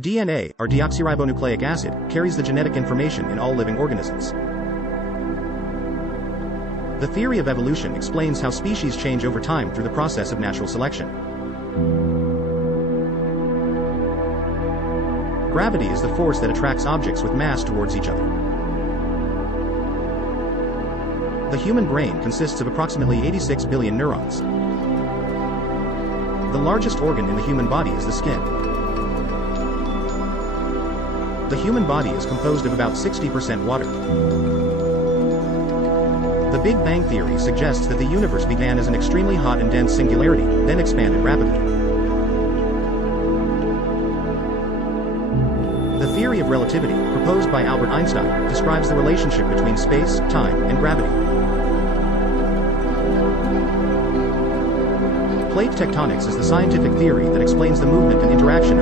DNA, or deoxyribonucleic acid, carries the genetic information in all living organisms. The theory of evolution explains how species change over time through the process of natural selection. Gravity is the force that attracts objects with mass towards each other. The human brain consists of approximately 86 billion neurons. The largest organ in the human body is the skin. The human body is composed of about 60% water. The Big Bang Theory suggests that the universe began as an extremely hot and dense singularity, then expanded rapidly. The theory of relativity, proposed by Albert Einstein, describes the relationship between space, time, and gravity. Plate tectonics is the scientific theory that explains the movement and interaction of